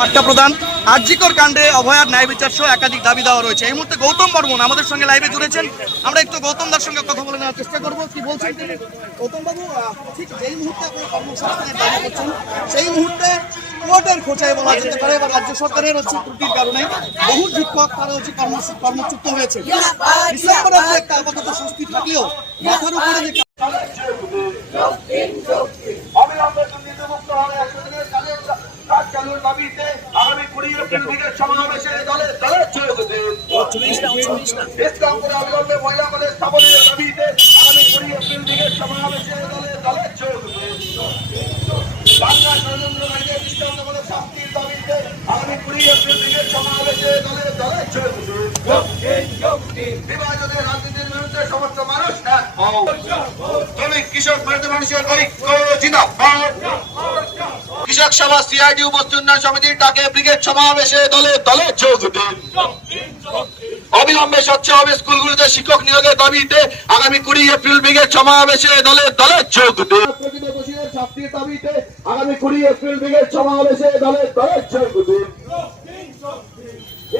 বার্তা প্রদান আর্জিকর কাণ্ডে অভয়ার ন্যায় বিচার সহ একাধিক দাবি দেওয়া রয়েছে। এই মুহূর্তে গৌতম বর্মন আমাদের সঙ্গে লাইভে জুড়েছেন। আমরা একটু গৌতম দার সঙ্গে কথা বলে নেওয়ার চেষ্টা করব। কি বলছেন তিনি? গৌতম বাবু ঠিক যেই মুহূর্তে আপনি কর্মসংস্থানের দাবি করছেন সেই মুহূর্তে কোর্টের খোঁচায় বলা যেতে পারে বা রাজ্য সরকারের হচ্ছে ত্রুটির কারণে বহু শিক্ষক তারা হচ্ছে কর্ম কর্মচ্যুত হয়েছে। ডিসেম্বরের একটা আপাতত স্বস্তি থাকলেও মাথার উপরে যে অবিলম্বে দুর্নীতিমুক্ত হবে একশো দিনের কাজের কাজ চালুর দাবিতে সমস্ত মানুষ এক হও কৃষক ভারত মানুষের ঐক্য জিন্দাবাদ। কৃষক সভা সিআইডি উপস্থিত উন্নয়ন সমিতির ডাকে ব্রিগেড সমাবেশে দলে দলে যোগ দিন। অবিলম্বে স্বচ্ছ হবে স্কুলগুলিতে শিক্ষক নিয়োগের দাবিতে আগামী কুড়ি এপ্রিল ব্রিগেড সমাবেশে দলে দলে যোগ দিন। প্রকৃত দাবিতে আগামী কুড়ি এপ্রিল ব্রিগেড সমাবেশে দলে দলে যোগ দিন।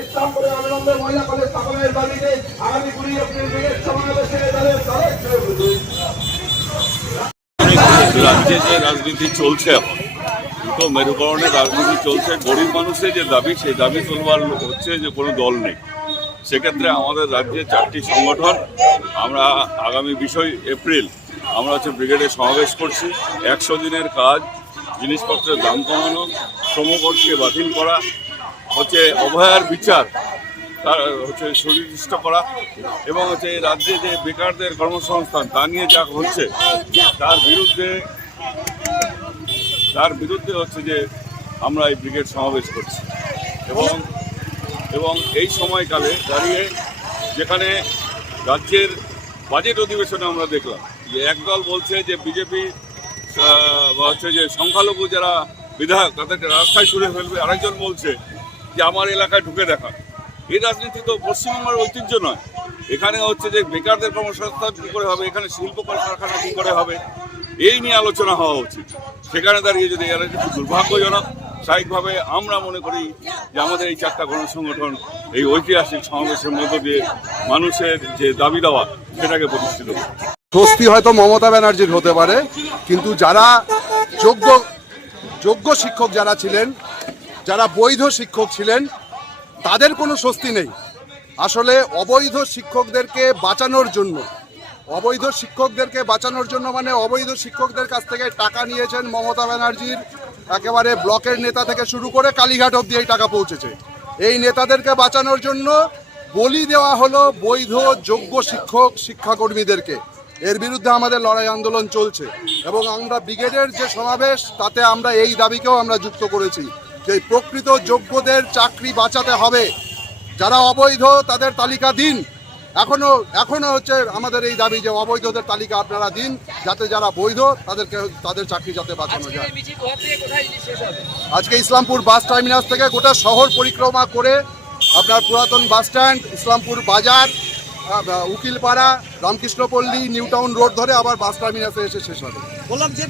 ইসলামপুরে অবিলম্বে মহিলা কলেজ স্থাপনের দাবিতে আগামী কুড়ি এপ্রিল ব্রিগেড সমাবেশে দলে দলে যোগ দিন। রাজ্যে যে রাজনীতি চলছে এখন দুটো মেরুকরণের রাজনীতি চলছে। গরিব মানুষের যে দাবি, সেই দাবি তোলবার হচ্ছে যে কোনো দল নেই। সেক্ষেত্রে আমাদের রাজ্যে চারটি সংগঠন, আমরা আগামী বিষয় এপ্রিল আমরা হচ্ছে ব্রিগেডে সমাবেশ করছি। একশো দিনের কাজ, জিনিসপত্রের দাম কমানো শ্রমকোটকে বাতিল করা, হচ্ছে অভয়ার বিচার, তার হচ্ছে সুনির্দিষ্ট করা এবং হচ্ছে এই রাজ্যে যে বেকারদের কর্মসংস্থান, তা নিয়ে যা হচ্ছে, তার বিরুদ্ধে তার বিরুদ্ধে হচ্ছে যে আমরা এই ব্রিগেড সমাবেশ করছি। এবং এবং এই সময়কালে দাঁড়িয়ে যেখানে রাজ্যের বাজেট অধিবেশনে আমরা দেখলাম যে একদল বলছে যে বিজেপি হচ্ছে যে সংখ্যালঘু যারা বিধায়ক, তাদেরকে রাস্তায় ছুড়ে ফেলবে। আরেকজন বলছে যে আমার এলাকায় ঢুকে দেখা এই রাজনীতি তো পশ্চিমবঙ্গের ঐতিহ্য নয়। এখানে হচ্ছে যে বেকারদের কর্মসংস্থান কী করে হবে? এখানে শিল্প কলকারখানা কী করে হবে? এই নিয়ে আলোচনা হওয়া উচিত। সেখানে দাঁড়িয়ে যদি এরা একটু দুর্ভাগ্যজনক, স্বাভাবিকভাবে আমরা মনে করি যে আমাদের এই চারটা গণসংগঠন এই ঐতিহাসিক সমাবেশের মধ্য দিয়ে মানুষের যে দাবি দেওয়া, সেটাকে প্রতিষ্ঠিত স্বস্তি হয়তো মমতা ব্যানার্জির হতে পারে, কিন্তু যারা যোগ্য যোগ্য শিক্ষক যারা ছিলেন, যারা বৈধ শিক্ষক ছিলেন, তাদের কোনো স্বস্তি নেই। আসলে অবৈধ শিক্ষকদেরকে বাঁচানোর জন্য অবৈধ শিক্ষকদেরকে বাঁচানোর জন্য মানে অবৈধ শিক্ষকদের কাছ থেকে টাকা নিয়েছেন মমতা ব্যানার্জির, একেবারে ব্লকের নেতা থেকে শুরু করে কালীঘাট অব্দি এই টাকা পৌঁছেছে। এই নেতাদেরকে বাঁচানোর জন্য বলি দেওয়া হলো বৈধ, যোগ্য শিক্ষক, শিক্ষাকর্মীদেরকে। এর বিরুদ্ধে আমাদের লড়াই আন্দোলন চলছে এবং আমরা ব্রিগেডের যে সমাবেশ, তাতে আমরা এই দাবিকেও আমরা যুক্ত করেছি যে প্রকৃত যোগ্যদের চাকরি বাঁচাতে হবে। যারা অবৈধ, তাদের তালিকা দিন। এখনও এখনও হচ্ছে আমাদের এই দাবি যে অবৈধদের তালিকা আপনারা দিন যাতে যারা বৈধ তাদেরকে তাদের চাকরি যাতে বাঁচানো যায়। আজকে ইসলামপুর বাস টার্মিনাস থেকে গোটা শহর পরিক্রমা করে আপনার পুরাতন বাস স্ট্যান্ড ইসলামপুর বাজার Ukilpara Ramkrishnapalli New Town road ধরে আবার বাস টার্মিনাসে এসে শেষ হবে। বললাম যে